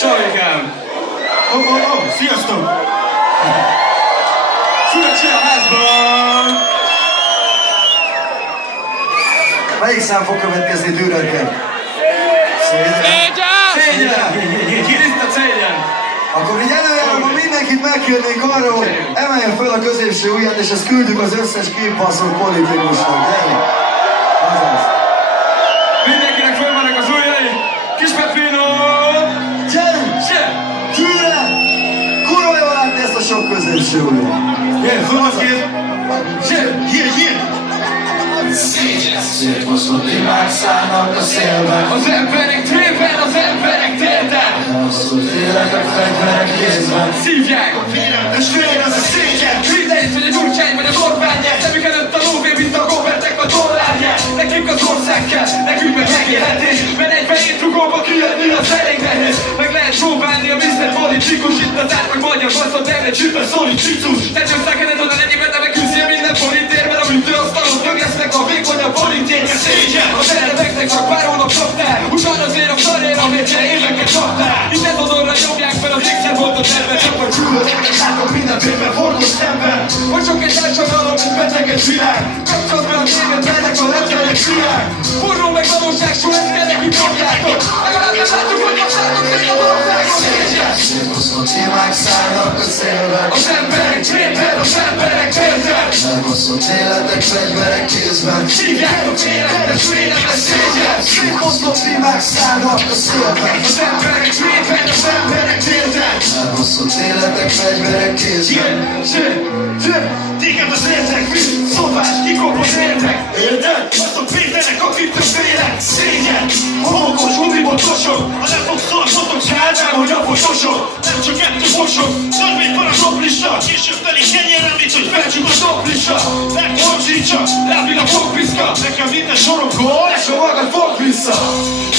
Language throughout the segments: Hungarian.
Csajkám! Sziasztok! Fülöcsi a házban! Melyik szám fog következni Dürerkel? Szégyen! Kiriszt a céljen! Akkor így előjáróban mindenkit megkérnénk arra, hogy emeljen fel a középső ujját, és ezt küldjük az összes képbaszó politikusnak. Gyere! Azaz! Mindenkinek föl vannak az ujjai! Kis Peppino! Gyerünk! Dürer! Kurva jól látni ezt a sok középső ujjat! Gyere, fölmaszkér! Gyere! Szétfosztott imák szállnak a szélben. Az emberek térben, az emberek térden! Elhasztott életek, fegyverek kézben. Szívják a vérem, de svér az a szégyen! Mindegy, hogy a Gyurcsány vagy az Orbán nyert, szemük előtt a lóvé, mint a Gobertek a dollár nyert. Nekünk az ország kell, nekünk meg megélhetés, mert egy beétrugóba kijönni az elég nehéz. Meg lehet próbálni a Mr. Politikus, itt az átlag magyar basztott, nem egy süper szolitricus. Tettem szakenet oda legyében, de megküzdje minden politért, mert a műtőasztalon dög lesznek a vékonyabb politérje szégyen. Az elneveknek csak pár hónap csaptál, ugyanazért a szarért, amit te éveket csaptál. Itt ez azonra nyomják fel az X-et tervet, csak a csúlódnak látok minden félben forgó szemben. Hogy sok egy társadalom, mint beteges világ. Kapcsolt be a tévét, mennek a lepkelek fiák. Forró meg valóság, so ezt kell neki nyomjátok. Legalább nem látjuk, hogy vassátok még az országon szégyen. Szétfosztott imák szállnak a szélben. Az emberek térben, az emberek térden. Elhasztott életek, fegyverek kézben. Szívják a vélemben, vélemben szégyen. Szétfosztott imák szállnak a szélben. Az emberek térben, az emberek térden. Elhasztott életek, fegyverek kézben. Téged az értek, visz, szopás, kikop az értek. Érted? Azok védenek, akik több félek. Szégyen, homokos, humibotosok. Ha nem fogsz szorfotok, sárgán, hogy apotosok. Nem csak ettől fosok, törvény van a toplista. Később telik ennyien említ, hogy felcsük a toplista. Nem horzsítsa, lábig a fogpiszka. Nekem minden sorom gól, és a magad fog vissza.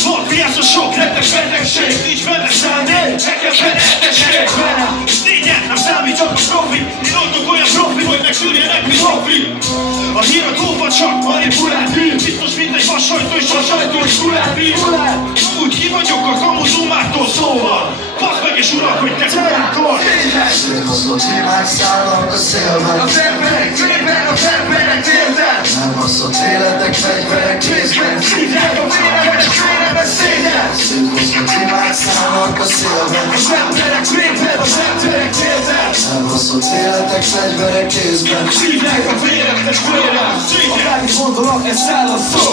Volt piac a sok rettes betegség. Nincs benne szándék, nekem benne etesség. Négyen, nem számít csak a profi. Én oldok olyan profi, hogy megszűrjenek, mint profi. A híradóban csak manipulált hír. Biztos mint egy vassajtó, és a sajtó is kulát bír. Úgy ki vagyok a kamuzumától szóval. Basz meg és urak, hogy te célkor. Szétfosztott imák szállnak a szélben. Az emberek térben, az emberek térden. Elhasztott életek, fegyverek kézben. Szívják a vélemben szégyen. Szétfosztott imák szállnak a szélben. Az emberek térben, az emberek térden. Elhasztott életek, fegyverek kézben. Szívják a vélemben szégyen. Akármit mondanak, ez száll a szó!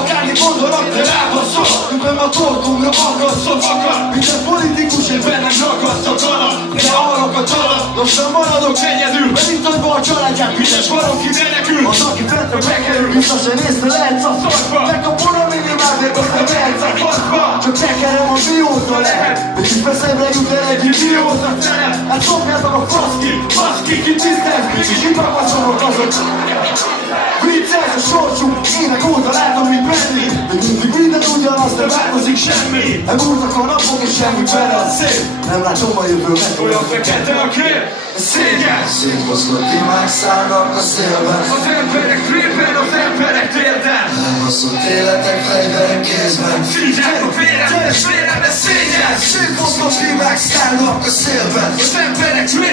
Akármit mondanak, de rábaszol. Mikor a torkomra Akadszok akar. minden politikus egy bennem Ragasztok alap, de arok a talap. lassan maradok Egyedül, mert itt nagyban a családját ügyes valaki menekül. az, aki fentre bekerül, vissza se nézte, lehetsz a Szakba. megkapod a minimálbért, aztán mehetsz a Faszba. csak tekerem a bióta lehet, és itt feszemre jut el egy idióta Szerep. hát szopjátok a faszki, Baszki, ki tisztelt. és kipapacsolok azok. Vicces a sorsunk, évek óta látom, mit menni, még mindig minden ugyanaz, de változik semmi. Elmúltak a napok, és semmi bele a szép, nem látom a jövőmet. Olyan fekete a kép. Szégyen. Szétfosztott imák szállnak a szélben. Az emberek térben, az emberek térden. Elhasztott életek, fegyverek kézben. Szívják a vélemben szégyen. Szétfosztott imák szállnak a szélben. Az emberek térben.